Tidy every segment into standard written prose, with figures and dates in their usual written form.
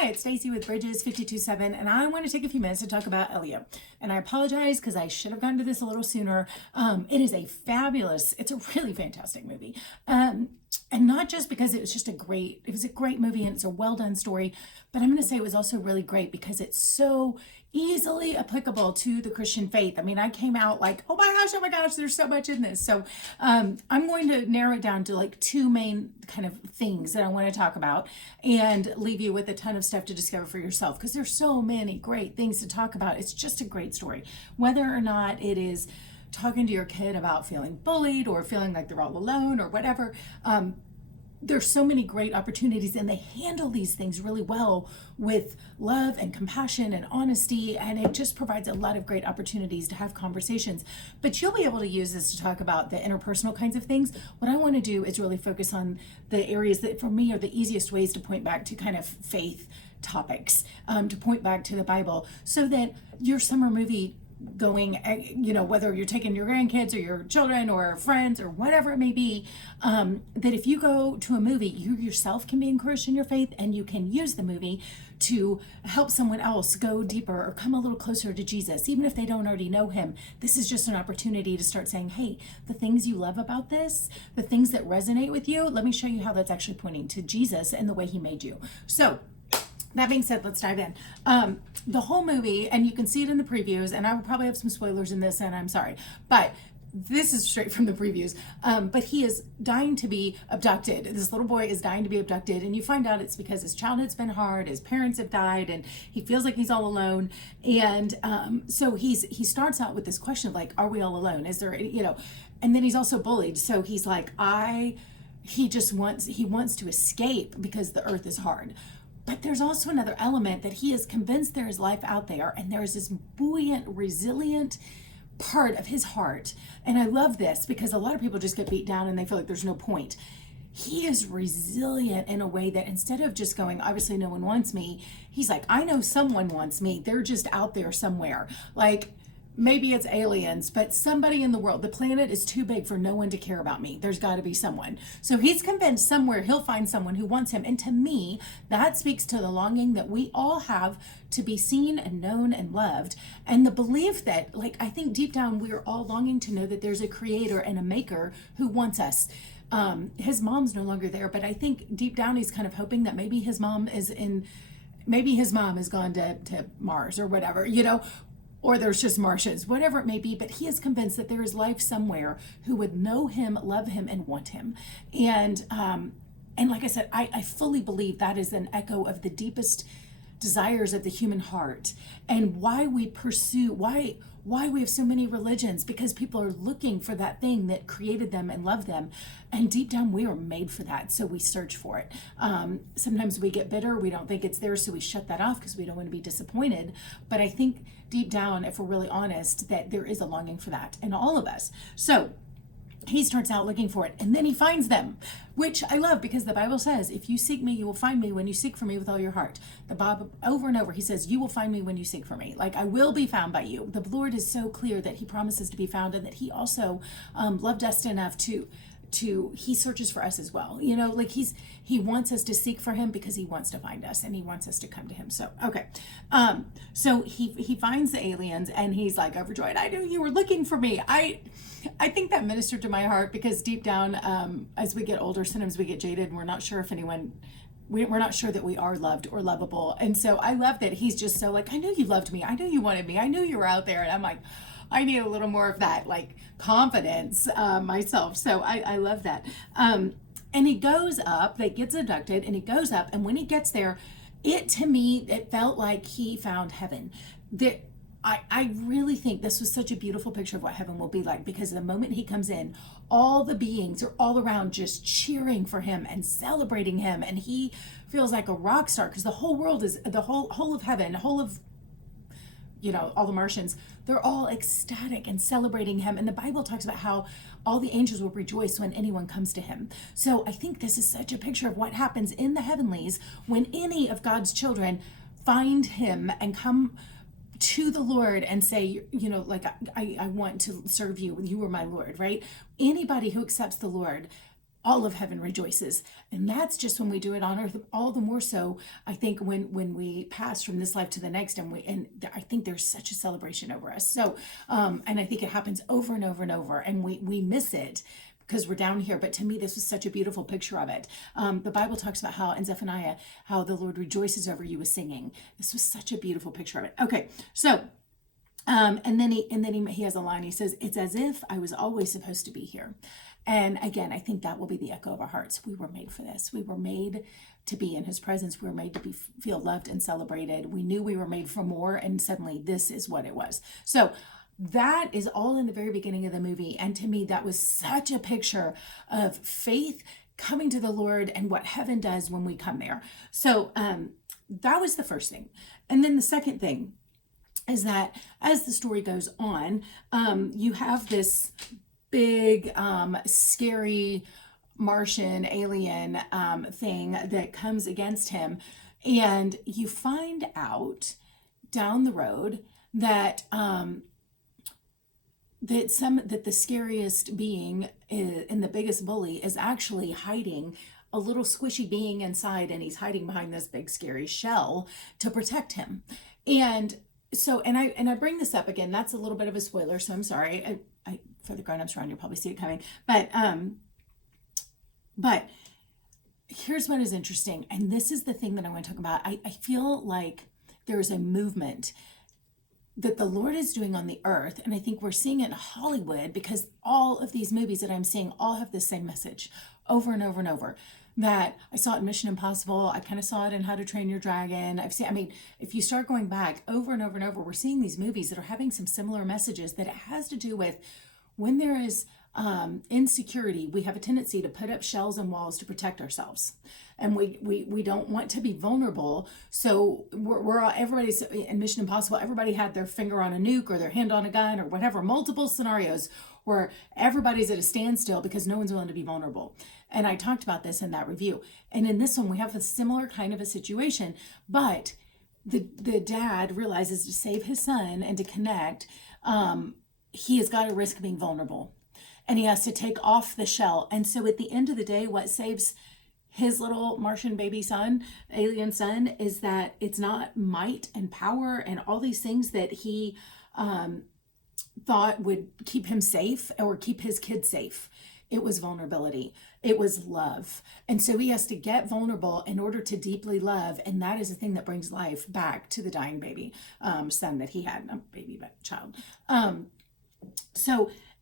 Hi, it's Stacy with Bridges 527, and I want to take a few minutes to talk about Elio. And I apologize because I should have gotten to this a little sooner. It is it's a really fantastic movie. And not just because it was a great movie and it's a well done story, but I'm going to say it was also really great because it's so easily applicable to the Christian faith. I mean, I came out like, oh my gosh, there's so much in this. So I'm going to narrow it down to like two main kind of things that I want to talk about and leave you with a ton of stuff to discover for yourself because there's so many great things to talk about. It's just a great story. Whether or not it is talking to your kid about feeling bullied or feeling like they're all alone or whatever, there's so many great opportunities, and they handle these things really well with love and compassion and honesty, and it just provides a lot of great opportunities to have conversations. But you'll be able to use this to talk about the interpersonal kinds of things. What I want to do is really focus on the areas that for me are the easiest ways to point back to kind of faith topics, to point back to the Bible, so that your summer movie going, whether you're taking your grandkids or your children or friends or whatever it may be, that if you go to a movie, you yourself can be encouraged in your faith, and you can use the movie to help someone else go deeper or come a little closer to Jesus, even if they don't already know him. This is just an opportunity to start saying, hey, the things you love about this, the things that resonate with you, let me show you how that's actually pointing to Jesus and the way he made you. So that being said, let's dive in. The whole movie, and you can see it in the previews, and I will probably have some spoilers in this, and I'm sorry, but this is straight from the previews. But he is dying to be abducted. This little boy is dying to be abducted, and you find out it's because his childhood's been hard, his parents have died, and he feels like he's all alone. And so he starts out with this question of like, are we all alone? Is there, and then he's also bullied. So he's like, he wants to escape because the earth is hard. But there's also another element that he is convinced there is life out there, and there is this buoyant, resilient part of his heart. And I love this because a lot of people just get beat down and they feel like there's no point. He is resilient in a way that instead of just going, obviously no one wants me, he's like, I know someone wants me. They're just out there somewhere. Like, maybe it's aliens, but somebody in the world, the planet is too big for no one to care about me. There's got to be someone. So he's convinced somewhere he'll find someone who wants him. And to me, that speaks to the longing that we all have to be seen and known and loved. And the belief that, like, I think deep down, we're all longing to know that there's a creator and a maker who wants us. His mom's no longer there, but I think deep down, he's kind of hoping that maybe his mom has gone to Mars or whatever, or there's just Martians, whatever it may be, but he is convinced that there is life somewhere who would know him, love him, and want him. And like I said, I fully believe that is an echo of the deepest desires of the human heart, and why we have so many religions, because people are looking for that thing that created them and loved them. And deep down, we are made for that. So we search for it. Sometimes we get bitter. We don't think it's there. So we shut that off because we don't want to be disappointed. But I think deep down, if we're really honest, that there is a longing for that in all of us. So he starts out looking for it, and then he finds them, which I love because the Bible says, if you seek me, you will find me when you seek for me with all your heart. The Bible, over and over, he says, you will find me when you seek for me. Like, I will be found by you. The Lord is so clear that he promises to be found, and that he also loved us enough to he searches for us as well. Like he wants us to seek for him because he wants to find us, and he wants us to come to him. So, okay. So he finds the aliens, and he's like overjoyed. I knew you were looking for me. I think that ministered to my heart because deep down, as we get older, sometimes we get jaded and we're not sure we're not sure that we are loved or lovable. And so I love that he's just so like, I knew you loved me. I knew you wanted me. I knew you were out there. And I'm like, I need a little more of that, like, confidence myself. So I love that. And he goes up, they gets abducted, and he goes up. And when he gets there, to me, it felt like he found heaven. I really think this was such a beautiful picture of what heaven will be like, because the moment he comes in, all the beings are all around just cheering for him and celebrating him. And he feels like a rock star because the whole world is, the whole of heaven, whole of, all the Martians, they're all ecstatic and celebrating him. And the Bible talks about how all the angels will rejoice when anyone comes to him. So I think this is such a picture of what happens in the heavenlies when any of God's children find him and come to the Lord and say, like, I want to serve you. You are my Lord, right? Anybody who accepts the Lord all of heaven rejoices. And that's just when we do it on earth, all the more so, I think, when we pass from this life to the next, and I think there's such a celebration over us. So, and I think it happens over and over and over, and we miss it because we're down here. But to me, this was such a beautiful picture of it. The Bible talks about how in Zephaniah, how the Lord rejoices over you with singing. This was such a beautiful picture of it. Okay, so and then he has a line. He says, "It's as if I was always supposed to be here." And again, I think that will be the echo of our hearts. We were made for this. We were made to be in his presence. We were made to feel loved and celebrated. We knew we were made for more, and suddenly this is what it was. So that is all in the very beginning of the movie. And to me, that was such a picture of faith coming to the Lord and what heaven does when we come there. So that was the first thing. And then the second thing is that as the story goes on, you have this big, scary Martian alien thing that comes against him. And you find out down the road that that the scariest being and the biggest bully is actually hiding a little squishy being inside, and he's hiding behind this big scary shell to protect him. And so, and I bring this up again, that's a little bit of a spoiler, so I'm sorry. I for the grown-ups around, you'll probably see it coming. But here's what is interesting, and this is the thing that I want to talk about. I feel like there's a movement that the Lord is doing on the earth, and I think we're seeing it in Hollywood, because all of these movies that I'm seeing all have the same message over and over and over. That I saw it in Mission Impossible, I kind of saw it in How to Train Your Dragon. If you start going back over and over and over, we're seeing these movies that are having some similar messages, that it has to do with when there is insecurity, we have a tendency to put up shells and walls to protect ourselves. And we don't want to be vulnerable. So everybody's in Mission Impossible, everybody had their finger on a nuke or their hand on a gun or whatever, multiple scenarios where everybody's at a standstill because no one's willing to be vulnerable. And I talked about this in that review. And in this one, we have a similar kind of a situation, but the dad realizes to save his son and to connect, he has got to risk being vulnerable. And he has to take off the shell. And so at the end of the day, what saves his little Martian baby son, alien son, is that it's not might and power and all these things that he thought would keep him safe or keep his kids safe. It was vulnerability. It was love. And so he has to get vulnerable in order to deeply love. And that is the thing that brings life back to the dying baby son that he had. Not baby, but child.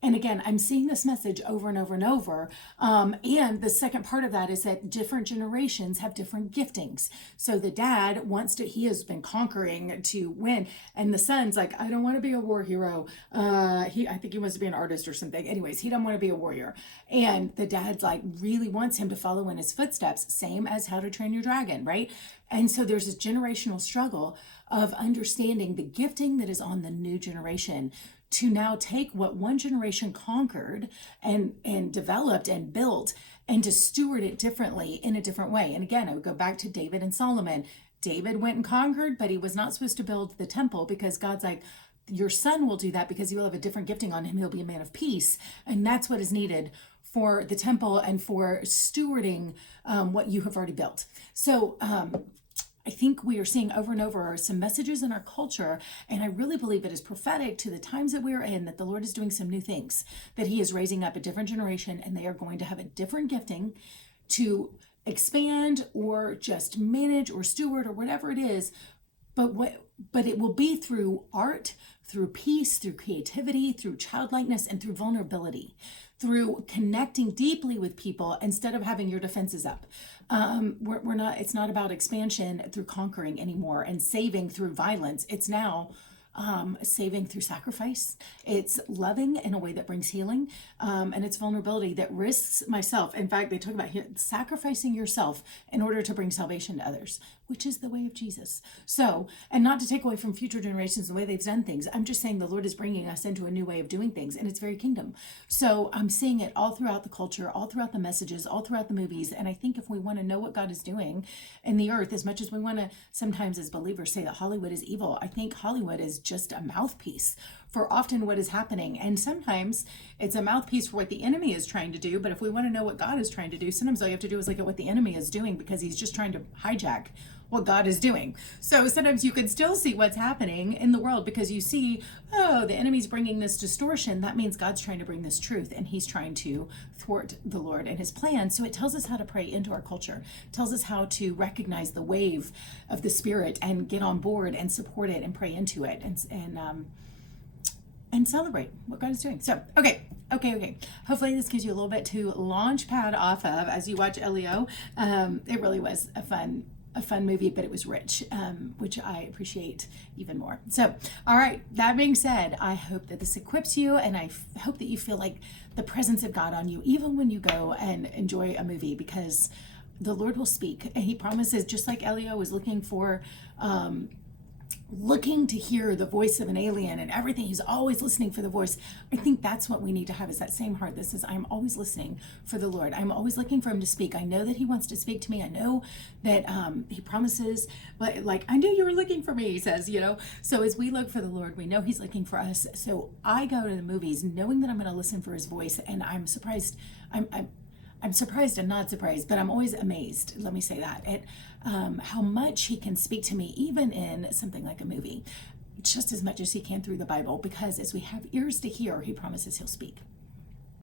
And again, I'm seeing this message over and over and over. And the second part of that is that different generations have different giftings. So the dad he has been conquering to win. And the son's like, I don't want to be a war hero. I think he wants to be an artist or something. Anyways, he doesn't want to be a warrior. And the dad's like, really wants him to follow in his footsteps. Same as How to Train Your Dragon, right? And so there's this generational struggle of understanding the gifting that is on the new generation to now take what one generation conquered and developed and built, and to steward it differently in a different way. And again, I would go back to David and Solomon. David went and conquered, but he was not supposed to build the temple, because God's like, your son will do that because he will have a different gifting on him. He'll be a man of peace. And that's what is needed for the temple and for stewarding what you have already built. So I think we are seeing over and over some messages in our culture, and I really believe it is prophetic to the times that we're in, that the Lord is doing some new things, that he is raising up a different generation, and they are going to have a different gifting to expand or just manage or steward or whatever it is. But it will be through art, through peace, through creativity, through childlikeness, and through vulnerability, through connecting deeply with people instead of having your defenses up. It's not about expansion through conquering anymore and saving through violence. It's now saving through sacrifice. It's loving in a way that brings healing, and it's vulnerability that risks myself. In fact, they talk about here sacrificing yourself in order to bring salvation to others. which is the way of Jesus. So, and not to take away from future generations the way they've done things, I'm just saying the Lord is bringing us into a new way of doing things, and it's very kingdom. So I'm seeing it all throughout the culture, all throughout the messages, all throughout the movies. And I think if we want to know what God is doing in the earth, as much as we want to sometimes as believers say that Hollywood is evil, I think Hollywood is just a mouthpiece for often what is happening. And sometimes it's a mouthpiece for what the enemy is trying to do. But if we want to know what God is trying to do, sometimes all you have to do is look at what the enemy is doing, because he's just trying to hijack what God is doing. So sometimes you can still see what's happening in the world, because you see, oh, the enemy's bringing this distortion. That means God's trying to bring this truth, and he's trying to thwart the Lord and his plan. So it tells us how to pray into our culture. It tells us how to recognize the wave of the Spirit and get on board and support it and pray into it and celebrate what God is doing. So, okay. Hopefully this gives you a little bit to launch pad off of as you watch Elio. It really was a fun movie, but it was rich, which I appreciate even more. So, all right, that being said, I hope that this equips you, and I hope that you feel like the presence of God on you, even when you go and enjoy a movie, because the Lord will speak. And he promises, just like Elio was looking to hear the voice of an alien and everything, he's always listening for the voice. I think that's what we need to have, is that same heart that says, I'm always listening for the Lord. I'm always looking for him to speak. I know that he wants to speak to me. I know that he promises, but like, I knew you were looking for me, he says, So as we look for the Lord, we know he's looking for us. So I go to the movies knowing that I'm going to listen for his voice, and I'm surprised. I'm surprised and not surprised, but I'm always amazed, let me say that, at how much he can speak to me, even in something like a movie, just as much as he can through the Bible, because as we have ears to hear, he promises he'll speak.